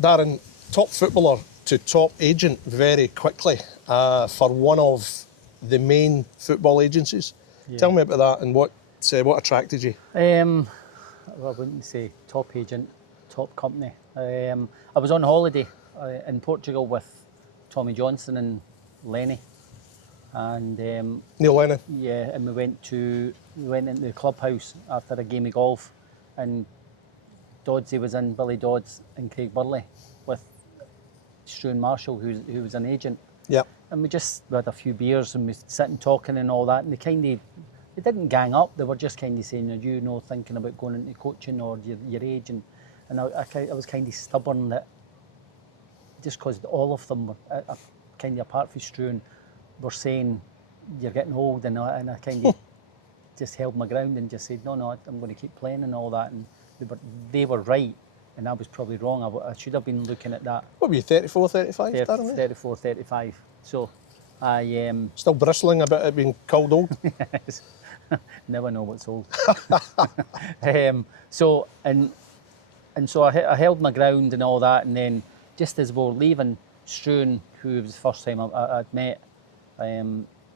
Darren, top footballer to top agent very quickly for one of the main football agencies. Yeah. Tell me about that and what attracted you. Well, I wouldn't say top agent, top company. I was on holiday in Portugal with Tommy Johnson and Lenny, and Neil Lennon. Yeah, and we went into the clubhouse after a game of golf, and Doddsy was in, Billy Dodds and Craig Burley with Struan Marshall, who was an agent. Yeah. And we had a few beers and we sitting talking and all that, and they didn't gang up. They were just kind of saying, are thinking about going into coaching or your age? And I was kind of stubborn that just because all of them were kind of apart from Struan were saying you're getting old, and I kind of just held my ground and just said no, I'm going to keep playing and all that. And they were right, and I was probably wrong. I should have been looking at that. What were you, 34, 35? 34, 35. So I... Still bristling about it being called old? Yes. Never know what's old. So I held my ground and all that, and then just as we were leaving, Struan, who was the first time I'd met,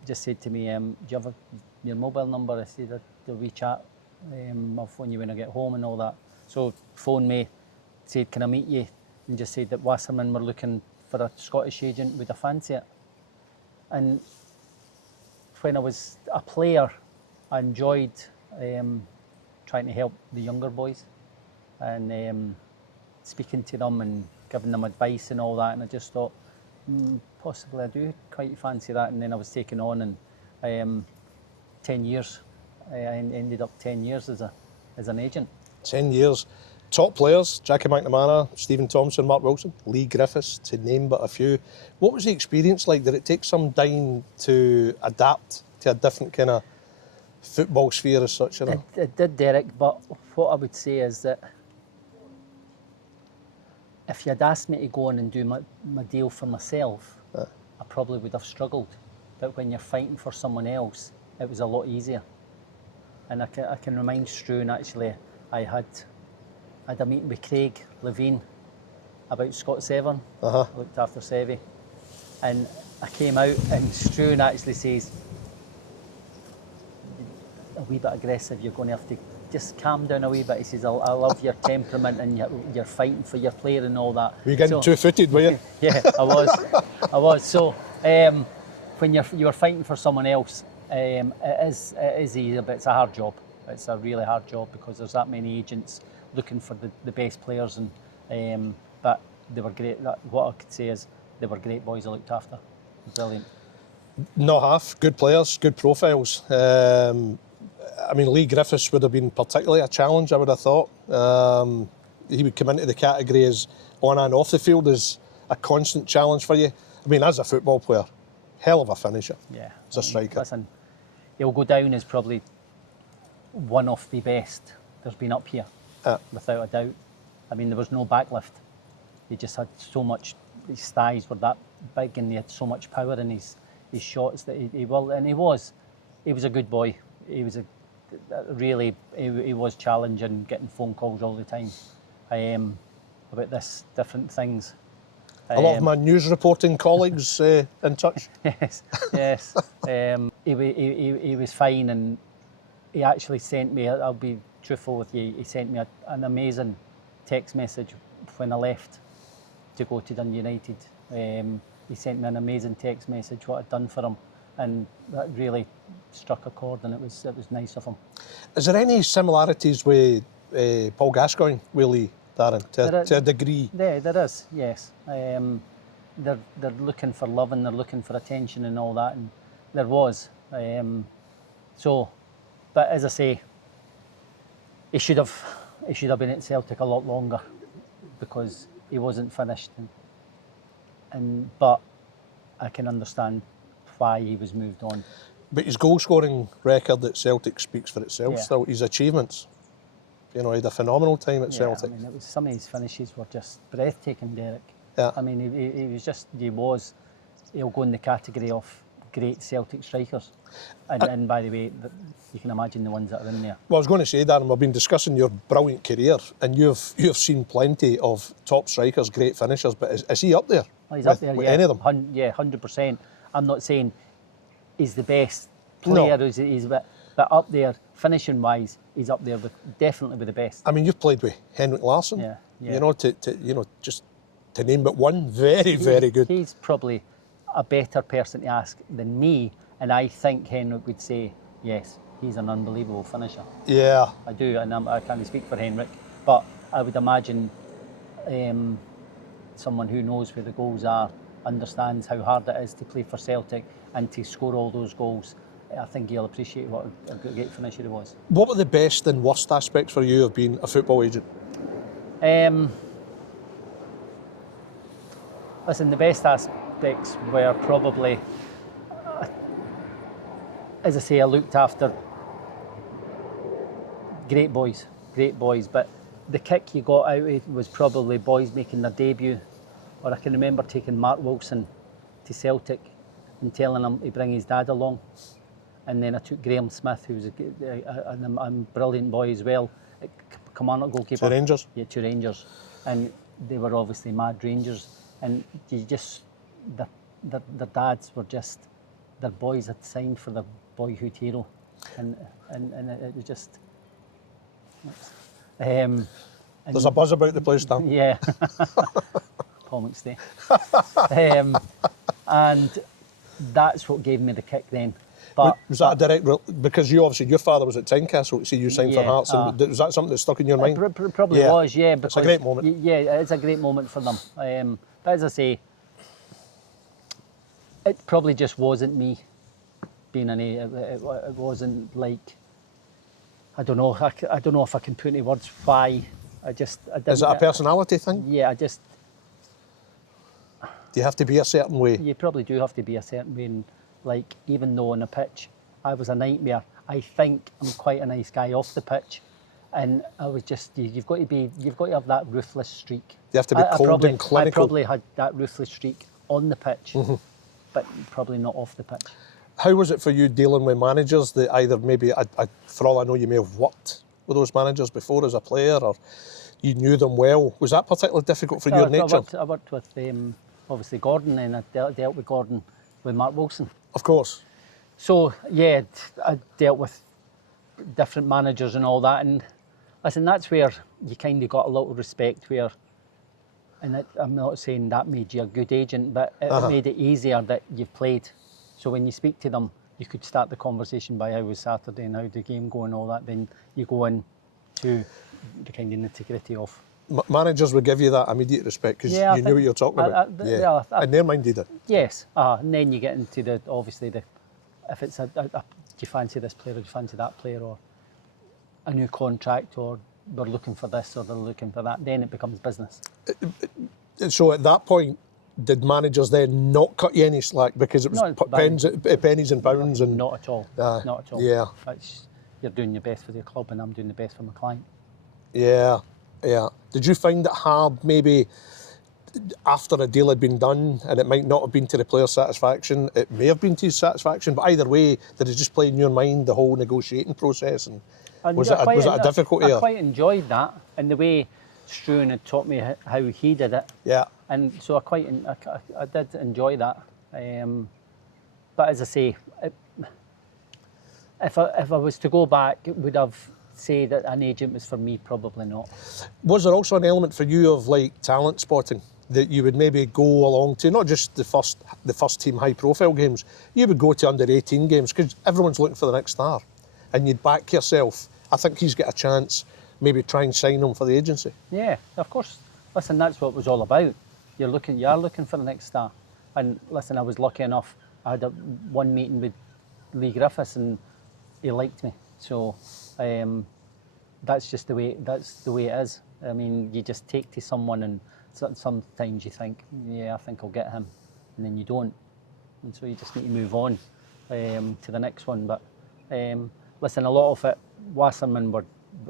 just said to me, do you have your mobile number? I said, the wee chat. I'll phone you when I get home and all that. So phoned me, said, can I meet you? And just said that Wasserman were looking for a Scottish agent, would I fancy it? And when I was a player, I enjoyed trying to help the younger boys and speaking to them and giving them advice and all that. And I just thought, possibly I do quite fancy that. And then I was taken on, and 10 years. I ended up 10 years as an agent. 10 years. Top players, Jackie McNamara, Stephen Thompson, Mark Wilson, Leigh Griffiths, to name but a few. What was the experience like? Did it take some time to adapt to a different kind of football sphere as such? It did, Derek, but what I would say is that if you had asked me to go on and do my deal for myself, I probably would have struggled. But when you're fighting for someone else, it was a lot easier. And I can remind Struan, actually, I had a meeting with Craig Levine about Scott Severn, looked after Sevy. And I came out and Struan actually says, a wee bit aggressive, you're going to have to just calm down a wee bit. He says, I love your temperament and you're fighting for your player and all that. Were you getting two-footed, were you? Yeah, I was. So when you're fighting for someone else, it is easy, but it's a hard job. It's a really hard job because there's that many agents looking for the best players, and but they were great. What I could say is they were great boys I looked after. Brilliant. Not half. Good players, good profiles. Leigh Griffiths would have been particularly a challenge, I would have thought. He would come into the category as on and off the field as a constant challenge for you. As a football player, hell of a finisher. Yeah. As a striker. Listen, he'll go down as probably one of the best there's been up here, without a doubt. There was no backlift. He just had so much, his thighs were that big and he had so much power in his shots that he was a good boy. He was he was challenging, getting phone calls all the time about different things. A lot of my news reporting colleagues in touch. Yes. He was fine, and he actually sent me, I'll be truthful with you, he sent me an amazing text message when I left to go to Dundee United. He sent me an amazing text message, what I'd done for him, and that really struck a chord, and it was nice of him. Is there any similarities with Paul Gascoigne, with Leigh, Darren, to a degree? There is, yes. They're looking for love and they're looking for attention and all that, and there was. But as I say, he should have been at Celtic a lot longer because he wasn't finished. But I can understand why he was moved on. But his goal-scoring record at Celtic speaks for itself. Still, his achievements. He had a phenomenal time at Celtic. Some of his finishes were just breathtaking, Derek. Yeah. He'll go in the category of great Celtic strikers. And by the way, you can imagine the ones that are in there. Well, I was going to say, Darren, we've been discussing your brilliant career, and you've seen plenty of top strikers, great finishers, but is he up there? Oh, he's up there, with yeah. Any of them? 100%. I'm not saying he's the best player, but up there, finishing wise, he's up there definitely with the best. I mean, you've played with Henrik Larsson. Yeah. You know, just to name but one, very good. He's probably a better person to ask than me, and I think Henrik would say yes. He's an unbelievable finisher. Yeah. I do, and I can't speak for Henrik, but I would imagine someone who knows where the goals are, understands how hard it is to play for Celtic and to score all those goals. I think he'll appreciate what a great finisher he was. What were the best and worst aspects for you of being a football agent? Listen, the best aspects were probably, as I say, I looked after great boys, but the kick you got out of was probably boys making their debut. Or I can remember taking Mark Wilson to Celtic and telling him to bring his dad along. And then I took Graeme Smith, who was a brilliant boy as well, Kilmarnock goalkeeper. To Rangers? Yeah, to Rangers. And they were obviously mad Rangers. And their dads were just, their boys had signed for their boyhood hero. And it was just... There's a buzz about the place, Dan. Yeah. Paul McStay. And that's what gave me the kick then. But was that a direct... Because you obviously, your father was at Tynecastle to see you sign for Hearts, and was that something that stuck in your mind? Probably was, yeah. It's a great moment. Yeah, it's a great moment for them. But as I say, it probably just wasn't me being it wasn't like... I don't know if I can put into words why. I didn't... Is it a personality thing? Yeah, Do you have to be a certain way? You probably do have to be a certain way. And like, even though on the pitch I was a nightmare, I think I'm quite a nice guy off the pitch. And I was just, you've got to have that ruthless streak. You have to be cold and clinical. I probably had that ruthless streak on the pitch, but probably not off the pitch. How was it for you dealing with managers that either maybe, for all I know, you may have worked with those managers before as a player, or you knew them well? Was that particularly difficult for your nature? I worked with obviously Gordon, and I dealt with Gordon with Mark Wilson. Of course. So yeah, I dealt with different managers and all that, and listen, that's where you kind of got a little respect where, and I'm not saying that made you a good agent, but it made it easier that you've played. So when you speak to them, you could start the conversation by how was Saturday and how did the game go and all that. Then you go in to the kind of nitty-gritty of... Managers would give you that immediate respect because you knew what you were talking about. And their mind did it. Yes, and then you get into if it's do you fancy this player or do you fancy that player, or a new contract, or they're looking for this or they're looking for that, then it becomes business. So at that point, did managers then not cut you any slack because it was pennies and pounds? And not at all. Not at all. Yeah. You're doing your best for your club and I'm doing the best for my client. Yeah. Did you find it hard maybe after a deal had been done and it might not have been to the player's satisfaction, it may have been to his satisfaction, but either way, did it just play in your mind, the whole negotiating process? And was it a difficulty? I quite enjoyed that, and the way Struan had taught me how he did it. Yeah. And so I did enjoy that. But as I say, if I was to go back, it would have said that an agent was for me, probably not. Was there also an element for you of like talent spotting that you would maybe go along to, not just the first team high profile games, you would go to under 18 games because everyone's looking for the next star, and you'd back yourself. I think he's got a chance. Maybe try and sign him for the agency. Yeah, of course. Listen, that's what it was all about. You are looking for the next star. And listen, I was lucky enough. I had one meeting with Leigh Griffiths, and he liked me. So that's just the way it is. I mean, you just take to someone, and sometimes you think, yeah, I think I'll get him, and then you don't, and so you just need to move on to the next one. But listen, a lot of it,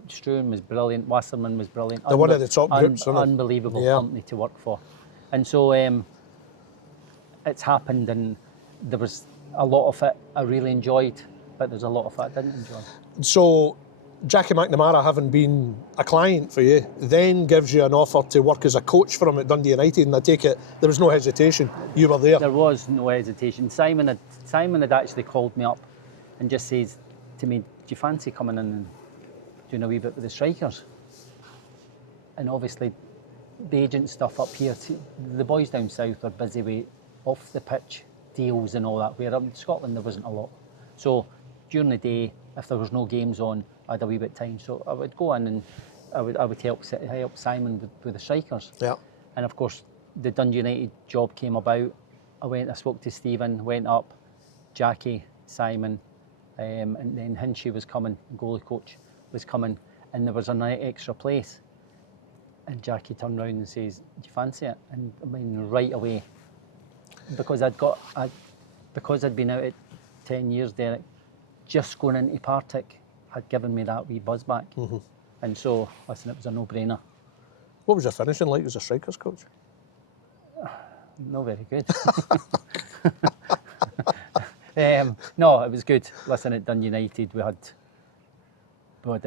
Struan was brilliant. Wasserman was brilliant. They're one of the top groups, unbelievable company to work for, and so it's happened, and there was a lot of it I really enjoyed, but there's a lot of it I didn't enjoy. So, Jackie McNamara, having been a client for you, then gives you an offer to work as a coach for him at Dundee United, and I take it there was no hesitation. You were there. There was no hesitation. Simon had actually called me up and just says to me, "Do you fancy coming in and doing a wee bit with the strikers?" And obviously, the agent stuff up here, the boys down south are busy with off the pitch deals and all that, where in Scotland there wasn't a lot. So during the day, if there was no games on, I had a wee bit of time. So I would go in and I would help Simon with the strikers. Yeah. And of course, the Dundee United job came about. I spoke to Stephen, went up, Jackie, Simon, and then Hinchy was coming, goalie coach was coming, and there was an extra place. And Jackie turned round and says, "Do you fancy it?" And I mean, right away, because I'd been out at 10 years there, just going into Partick had given me that wee buzz back. Mm-hmm. And so, listen, it was a no-brainer. What was your finishing like as a strikers coach? No, very good. No, it was good. Listen, at Dundee United, we had a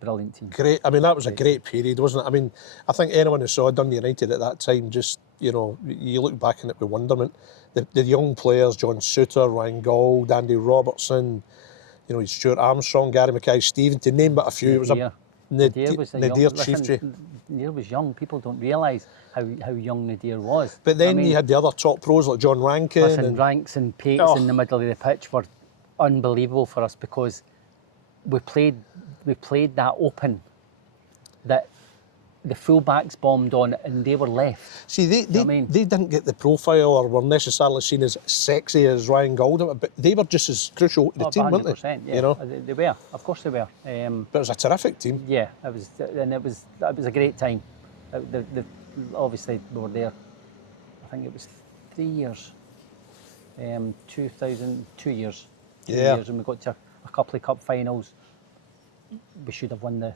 brilliant team. Great. I mean, that was a great period, wasn't it? I mean, I think anyone who saw Dundee United at that time just, you know, you look back on it with wonderment. The young players, John Souttar, Ryan Gold, Andy Robertson, you know, Stuart Armstrong, Gary Mackay-Stephen, to name but a few. It was Nadir was Nadir Chieftree. Nadir was young. People don't realise how young Nadir was. But then you had the other top pros like John Rankin. Listen, Ranks and Pates in the middle of the pitch were unbelievable for us, because we played that open, that the full-backs bombed on and they were left. See, they didn't get the profile or were necessarily seen as sexy as Ryan Gold, but they were just as crucial to the team, weren't they? Yeah, you know? they were. Of course they were. But it was a terrific team. Yeah, it was a great time. Obviously we were there, I think it was 3 years, 2 years, and we got to a couple of cup finals. We should have won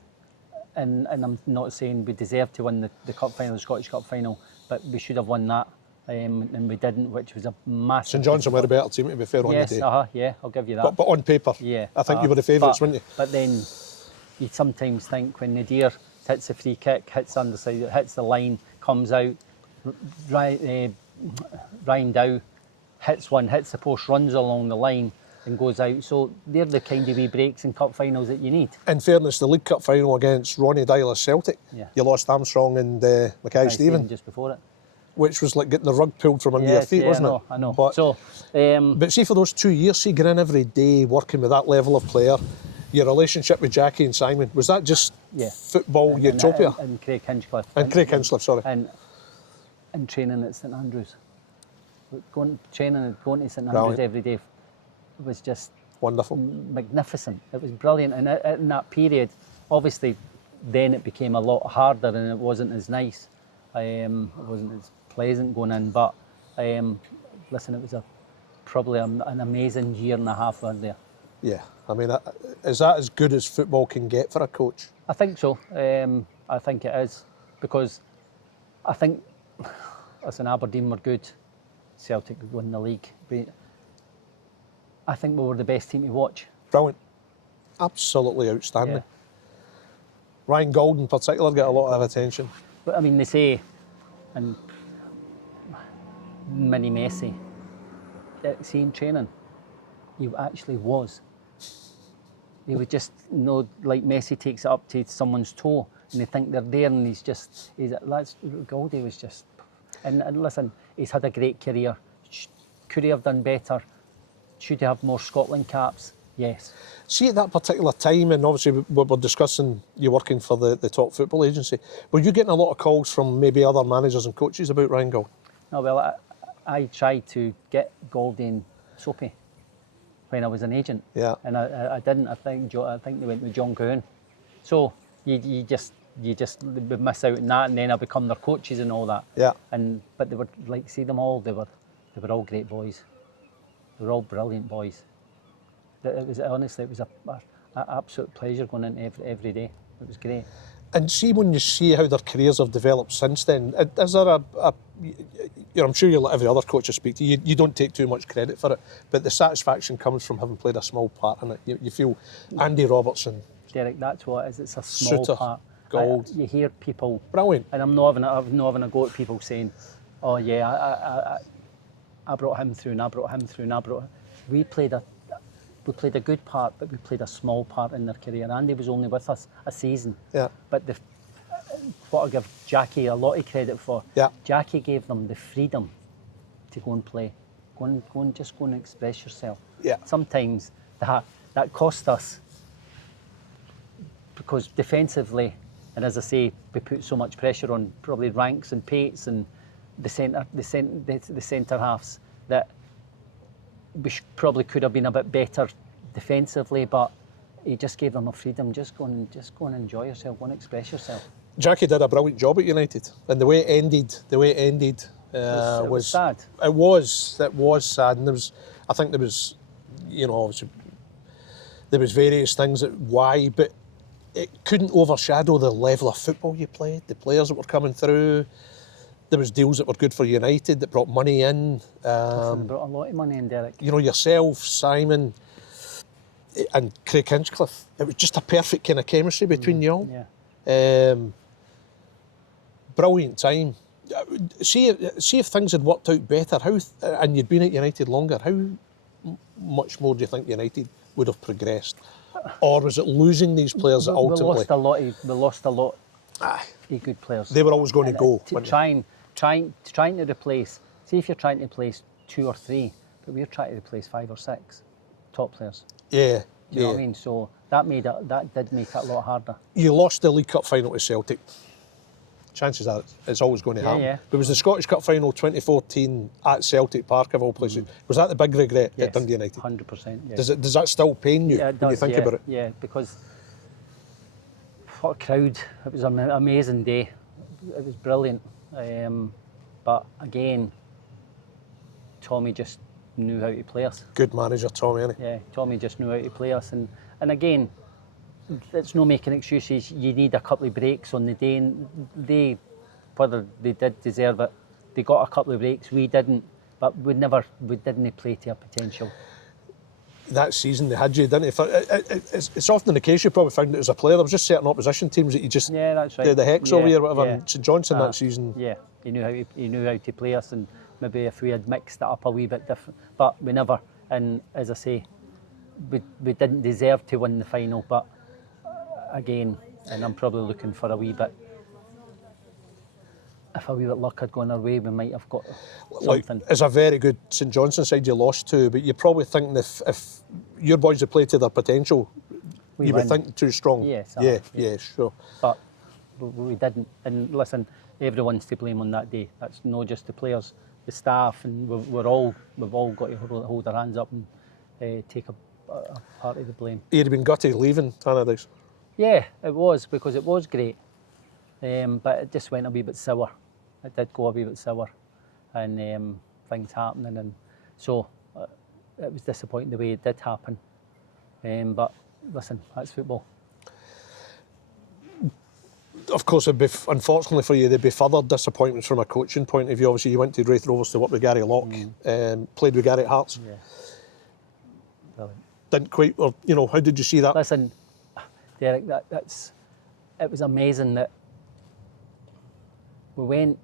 and I'm not saying we deserved to win the cup final, the Scottish Cup final, but we should have won that, and we didn't, which was a massive... St Johnstone were a better team, to be fair, on the day. Yeah, I'll give you that. But on paper, yeah, I think you were the favourites, weren't you? But then you sometimes think when Nadir hits a free kick, hits underside, hits the line, comes out, Ryan Dow hits the post, runs along the line and goes out. So they're the kind of wee breaks in cup finals that you need. In fairness, the League Cup final against Ronnie Dyler's Celtic, you lost Armstrong and Mackay-Stephen just before it, which was like getting the rug pulled from under your feet, wasn't it? I know. But see, for those 2 years, see, going in every day, working with that level of player, your relationship with Jackie and Simon, was that just football utopia? And Craig Hinchcliffe. And Craig Hinchcliffe, sorry. And training at St Andrews. Going to St Andrews every day was just wonderful, magnificent. It was brilliant, and in that period, obviously, then it became a lot harder and it wasn't as nice. It wasn't as pleasant going in, but listen, it was probably an amazing year and a half out there. Yeah, I mean, is that as good as football can get for a coach? I think so. I think it is, because I think, listen, Aberdeen were good, Celtic won the league. I think we were the best team to watch. Brilliant. Absolutely outstanding. Yeah. Ryan Gold in particular got a lot of attention. But I mean, they say, and Mini Messi, seeing training, he actually was. He would just, like Messi takes it up to someone's toe and they think they're there, and Goldie was just, and listen, he's had a great career. Could he have done better? Should he have more Scotland caps? Yes. See, at that particular time, and obviously we're discussing you working for the top football agency, were you getting a lot of calls from maybe other managers and coaches about Ryan Gold? No, well, I tried to get Goldie and Soapy when I was an agent. Yeah. And I didn't. I think they went with John Cohen. So you just miss out on that, and then I become their coaches and all that. Yeah. But they were, like, see them all, they were all great boys. They were all brilliant boys. It was honestly, it was an absolute pleasure going in every day. It was great. And see, when you see how their careers have developed since then, is there I'm sure you'll let every other coach I speak to, you don't take too much credit for it, but the satisfaction comes from having played a small part in it. You feel Andy Robertson, Derek, that's what it is. It's a small Suter, part. Gold. You hear people, Brilliant. and I'm not having a go at people saying, "Oh yeah, I brought him through, and I brought him through, and I brought." We played a good part, but we played a small part in their career. Andy was only with us a season. Yeah. But what I give Jackie a lot of credit for, Yeah. Jackie gave them the freedom to go and play, just go and express yourself. Yeah. Sometimes that cost us, because defensively, and as I say, we put so much pressure on probably Ranks and Pates and the centre halves, that we probably could have been a bit better defensively, but he just gave them a freedom. Just go and enjoy yourself, go and express yourself. Jackie did a brilliant job at United, and the way it ended It was sad. It was sad, and there was, obviously, there was various things that why, but it couldn't overshadow the level of football you played, the players that were coming through. There was deals that were good for United that brought money in. They brought a lot of money in, Derek. Yourself, Simon, and Craig Hinchcliffe. It was just a perfect kind of chemistry between you all. Yeah. Brilliant time. See if things had worked out better. And you'd been at United longer. How much more do you think United would have progressed, or was it losing these players that ultimately? We lost a lot of good players. They were always going to go. Trying to replace. See if you're trying to replace 2 or 3, but we're trying to replace 5 or 6 top players. Yeah. Do you know what I mean? So that did make it a lot harder. You lost the League Cup final to Celtic. Chances are it's always going to happen. Yeah. But it was the Scottish Cup final 2014 at Celtic Park of all places. Was that the big regret at Dundee United? 100%. Yeah. Does that still pain you when you think about it? Yeah, because what a crowd! It was an amazing day. It was brilliant. But again, Tommy just knew how to play us. Good manager, Tommy, isn't he? Yeah, Tommy just knew how to play us, and again, it's no making excuses. You need a couple of breaks on the day, and whether they did deserve it, they got a couple of breaks. We didn't, but we didn't play to our potential. That season they had you, didn't they? It's often the case you probably found it as a player. There was just certain opposition teams that you just that's right. the Hex over here, whatever. Yeah. And St Johnstone that season. Yeah, he knew how to play us, and maybe if we had mixed it up a wee bit different, but we never. And as I say, we didn't deserve to win the final, but again, and I'm probably looking for a wee bit. If a wee bit luck had gone our way, we might have got something. It's a very good St Johnstone side you lost to, but you're probably thinking if your boys had played to their potential, you were thinking too strong. Yes. Yeah, sure. But we didn't. And listen, everyone's to blame on that day. That's not just the players, the staff, and we've all got to hold our hands up and take a part of the blame. You'd have been gutted leaving Tannadice. Yeah, it was, because it was great, but it just went a wee bit sour. It did go a wee bit sour, and things happening, and so it was disappointing the way it did happen. But listen, that's football. Of course, unfortunately for you, there'd be further disappointments from a coaching point of view. Obviously, you went to Wraith Rovers to work with Gary Locke, played with Gary at Hearts. Yeah. Brilliant. Didn't quite, or how did you see that? Listen, Derek, it was amazing that we went.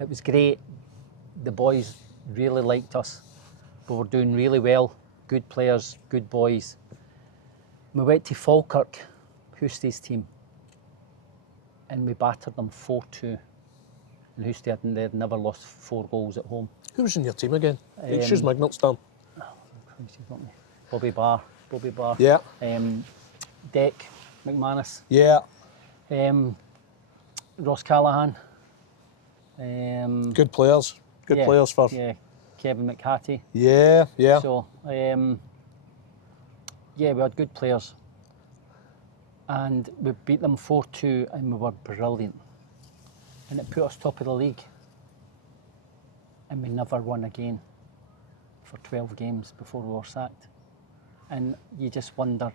It was great. The boys really liked us. We were doing really well. Good players, good boys. We went to Falkirk, Hoostie's team, and we battered them 4-2. And Hoostie they'd never lost 4 goals at home. Who was in your team again? Excuse my ignorance, Dan. Bobby Barr. Yeah. Deck McManus. Yeah. Ross Callahan. Good players. Good players for. Yeah. Kevin McHattie. Yeah. So, we had good players. And we beat them 4-2, and we were brilliant. And it put us top of the league. And we never won again for 12 games before we were sacked. And you just wonder,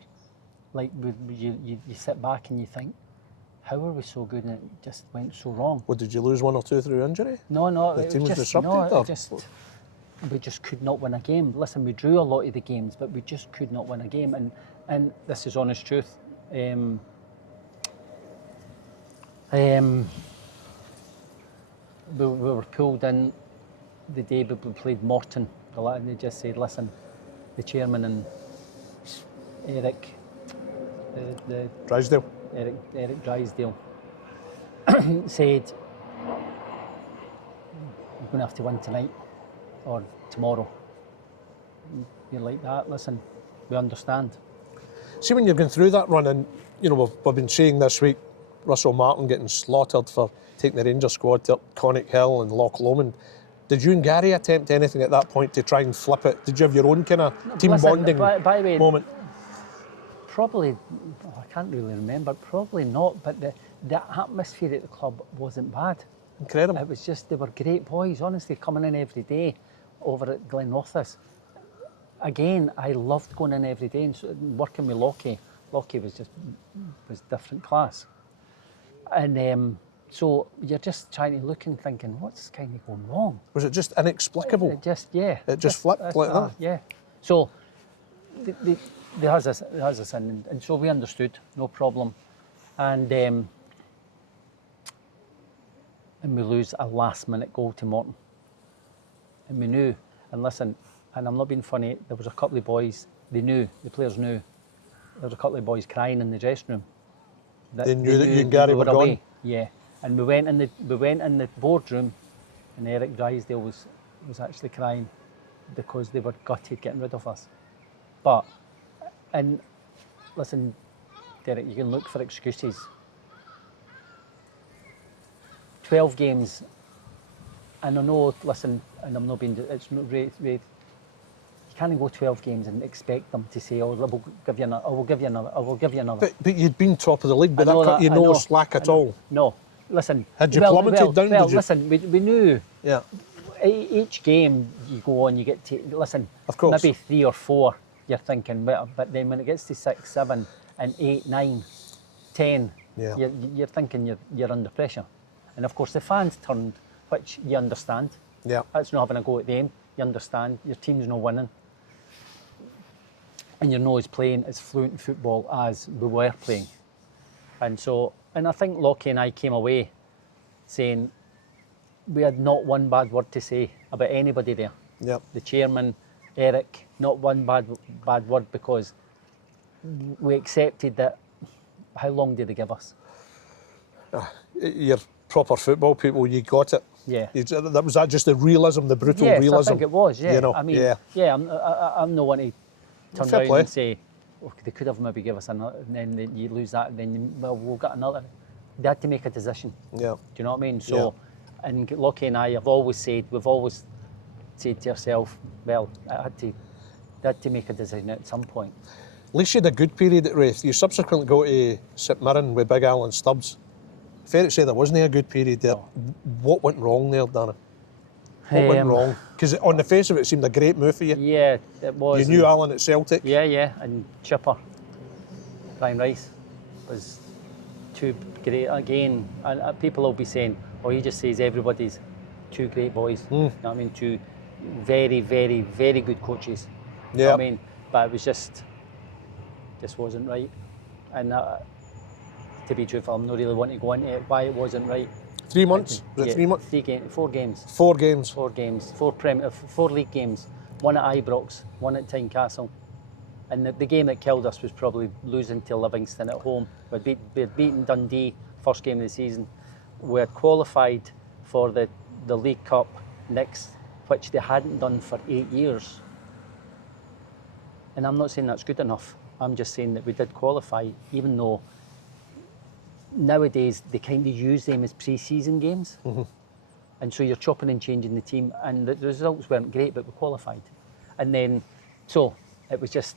like, you sit back and you think, how are we so good and it just went so wrong? What, did you lose 1 or 2 through injury? No, The it team was just, disrupted, no, or- it just, we just could not win a game. Listen, we drew a lot of the games, but we just could not win a game, and this is honest truth. We were pulled in the day we played Morton, and they just said, listen, the chairman and Eric, the Drysdale. Eric Drysdale, said, you're going to have to win tonight or tomorrow. You're like that, listen, we understand. See, when you're going through that run, and you know, we've been saying this week, Russell Martin getting slaughtered for taking the Rangers squad to Connick Hill and Loch Lomond. Did you and Gary attempt anything at that point to try and flip it? Did you have your own kind of team bonding by the way, moment? Probably, I can't really remember, probably not, but the atmosphere at the club wasn't bad. Incredible. It was just, they were great boys, honestly, coming in every day over at Glenrothes. Again, I loved going in every day and working with Lockie. Lockie was different class. And so you're just trying to look and thinking, what's kind of going wrong? Was it just inexplicable? It just flipped like that? Yeah. So there has us in, and so we understood, no problem. And we lose a last-minute goal to Morton. And we knew, and listen, and I'm not being funny, there was a couple of boys, the players knew, there was a couple of boys crying in the dressing room. They knew that you and Gary were away. gone? Yeah, and we went in the boardroom, and Eric Drysdale was actually crying because they were gutted getting rid of us. But, and listen, Derek, you can look for excuses. 12 games, and I know, listen, and I'm not being, it's not you can't go 12 games and expect them to say, oh, I will give you another, I will give you another, I will give you another. But you'd been top of the league, but that cut you I no know, slack at all. No, listen. Had you plummeted down, Well, did you? listen, we knew. Yeah. Each game you go on, you get to, listen, Of course. maybe 3 or 4, you're thinking, well, but then when it gets to 6, 7, and 8, 9, 10, Yeah. you're thinking you're under pressure. And of course the fans turned, which you understand. Yeah. That's not having a go at them. You understand, your team's not winning. And you're not as playing as fluent in football as we were playing. And so, and I think Lockie and I came away saying we had not one bad word to say about anybody there. Yeah. The chairman, Eric, not one bad word, because we accepted that. How long did they give us? You're proper football people, you got it. Yeah. Was that just the realism, the brutal realism? Yes, I think it was, yeah. You know, I mean, yeah, I'm no one to turn Fair around play. and say, oh, they could have maybe give us another, and then you lose that, and then we'll get another. They had to make a decision. Yeah. Do you know what I mean? So, and Lockie and I have always said, we've always said to ourselves, well, they had to make a decision at some point. At least you had a good period at Wraith. You subsequently go to St Mirren with Big Alan Stubbs. Fair to say there wasn't a good period there. No. What went wrong there, Darren? What went wrong? Because on the face of it, it seemed a great move for you. Yeah, it was. You knew Alan at Celtic. Yeah, and Chipper, Brian Rice, was two great, again, and people will be saying, oh, he just says everybody's two great boys. You know what I mean? Two very, very, very good coaches. You know what I mean? But it was just wasn't right. And to be truthful, I'm not really wanting to go into it, why it wasn't right. 3 months? Was it 3 months? 4 games. 4 games. 4 games, 4 league games, 1 at Ibrox, 1 at Tynecastle. And the game that killed us was probably losing to Livingston at home. We had beaten Dundee, first game of the season. We had qualified for the League Cup next, which they hadn't done for 8 years. And I'm not saying that's good enough. I'm just saying that we did qualify, even though nowadays they kind of use them as pre-season games. And so you're chopping and changing the team, and the results weren't great, but we qualified. And then, so it was a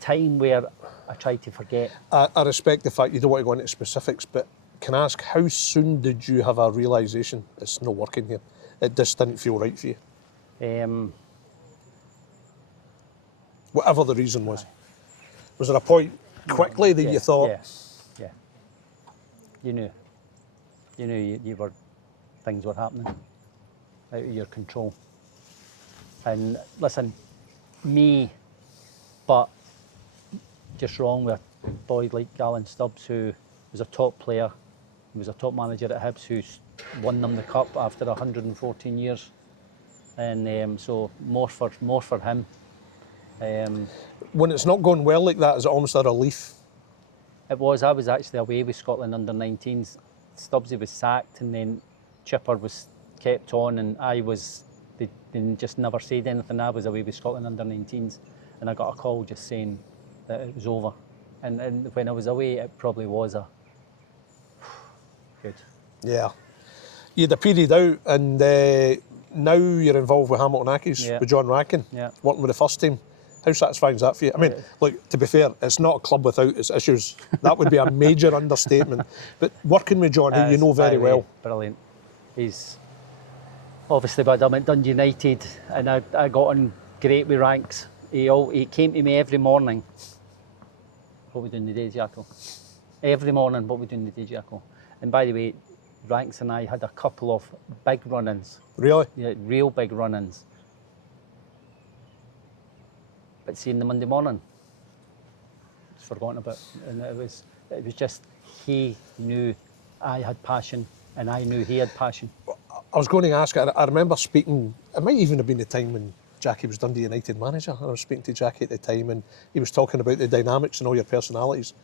time where I tried to forget. I respect the fact you don't want to go into specifics, but can I ask, how soon did you have a realisation it's not working here? It just didn't feel right for you? Whatever the reason was. Was there a point quickly that you thought? Yeah. You knew. You were, things were happening out of your control. And listen, but just wrong with a boy like Alan Stubbs, who was a top player, he was a top manager at Hibs, who's won them the cup after 114 years. And so more for him. When it's not going well like that, is it almost a relief? It was. I was actually away with Scotland under-19s. Stubbsy was sacked, and then Chipper was kept on, and they just never said anything. I was away with Scotland under-19s, and I got a call just saying that it was over. And when I was away, it probably was good. Yeah. You had a period out, and now you're involved with Hamilton Accies, with John Rackin, working with the first team. How satisfying is that for you? I mean, look, to be fair, it's not a club without its issues. That would be a major understatement. But working with John, who you know very well. Brilliant. He's obviously, but I'm at Dundee United, and I got on great with Ranks. He came to me every morning. What we doing today, Jacko? Every morning, what we doing today, Jacko? And by the way, Ranks and I had a couple of big run-ins. Really? Yeah, real big run-ins. But seeing the Monday morning, it's forgotten about. And it was just, he knew I had passion, and I knew he had passion. I was going to ask, I remember speaking, it might even have been the time when Jackie was Dundee United manager. I was speaking to Jackie at the time, and he was talking about the dynamics and all your personalities.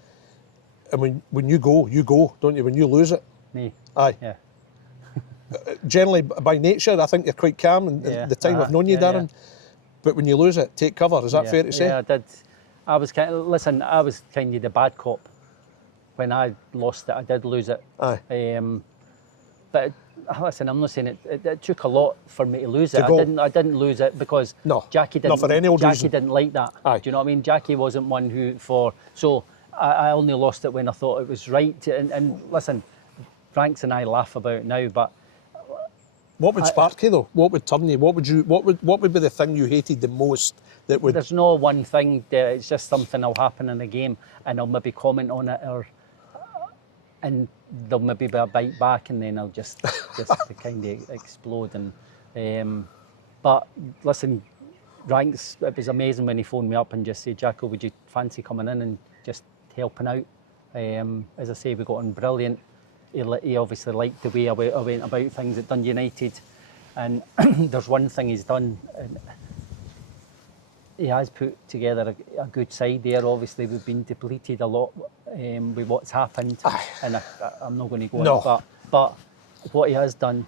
And when you go, don't you? When you lose it. Me? Aye. Yeah. Generally, by nature, I think you're quite calm, and the time I've known you, Darren. Yeah. But when you lose it, take cover. Is that fair to say? Yeah, I did. I was kind of the bad cop. When I lost it, I did lose it. Aye. But listen, I'm not saying it took a lot for me to lose it. I didn't lose it because Jackie didn't. Not for any old Jackie reason. didn't like that. Aye. Do you know what I mean? Jackie wasn't one who so I only lost it when I thought it was right. And listen, Franks and I laugh about it now, but. What would spark you though? What would turn you? What would be the thing you hated the most? That would. There's no one thing. It's just something that'll happen in a game, and I'll maybe comment on it, and there'll maybe be a bite back, and then I'll just kind of explode. And but listen, Ranks, it was amazing when he phoned me up and just said, "Jacko, would you fancy coming in and just helping out?" As I say, we got on brilliant. He obviously liked the way I went about things at Dundee United, and there's one thing he's done. He has put together a good side there. Obviously, we've been depleted a lot with what's happened, and I'm not going to go on. But what he has done,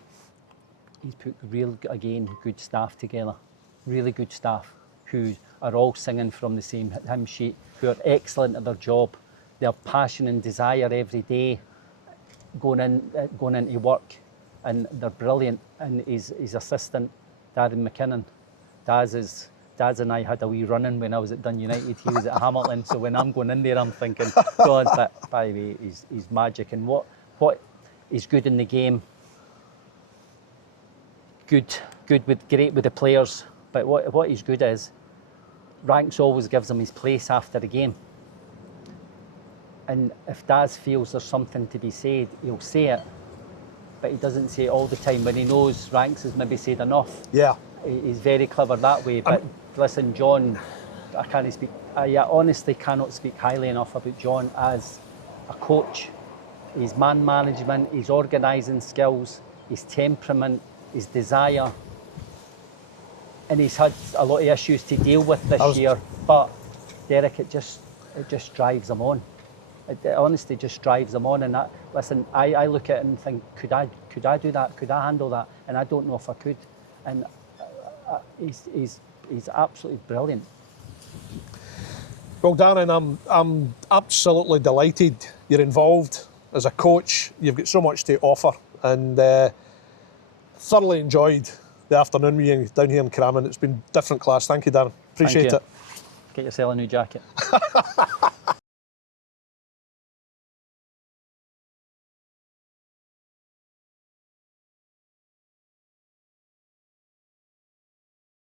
he's put good staff together, really good staff who are all singing from the same hymn sheet, who are excellent at their job. They have passion and desire every day. Going into work, and they're brilliant. And his assistant, Darren McKinnon, Daz and I had a wee run-in when I was at Dundee United. He was at Hamilton, so when I'm going in there, I'm thinking, God, but by the way, he's magic. And what he's good in the game, great with the players. But what he's good is, Ranks always gives him his place after the game. And if Daz feels there's something to be said, he'll say it, but he doesn't say it all the time. When he knows Ranks has maybe said enough, he's very clever that way. But listen, John, I honestly cannot speak highly enough about John as a coach. His man management, his organising skills, his temperament, his desire. And he's had a lot of issues to deal with this year, but Derek, it just drives him on. It honestly just drives them on, and I look at it and think, could I do that? Could I handle that? And I don't know if I could. And he's absolutely brilliant. Well, Darren, I'm absolutely delighted you're involved as a coach. You've got so much to offer, and thoroughly enjoyed the afternoon with you down here in Crammon. It's been different class. Thank you, Darren. Appreciate it. Get yourself a new jacket.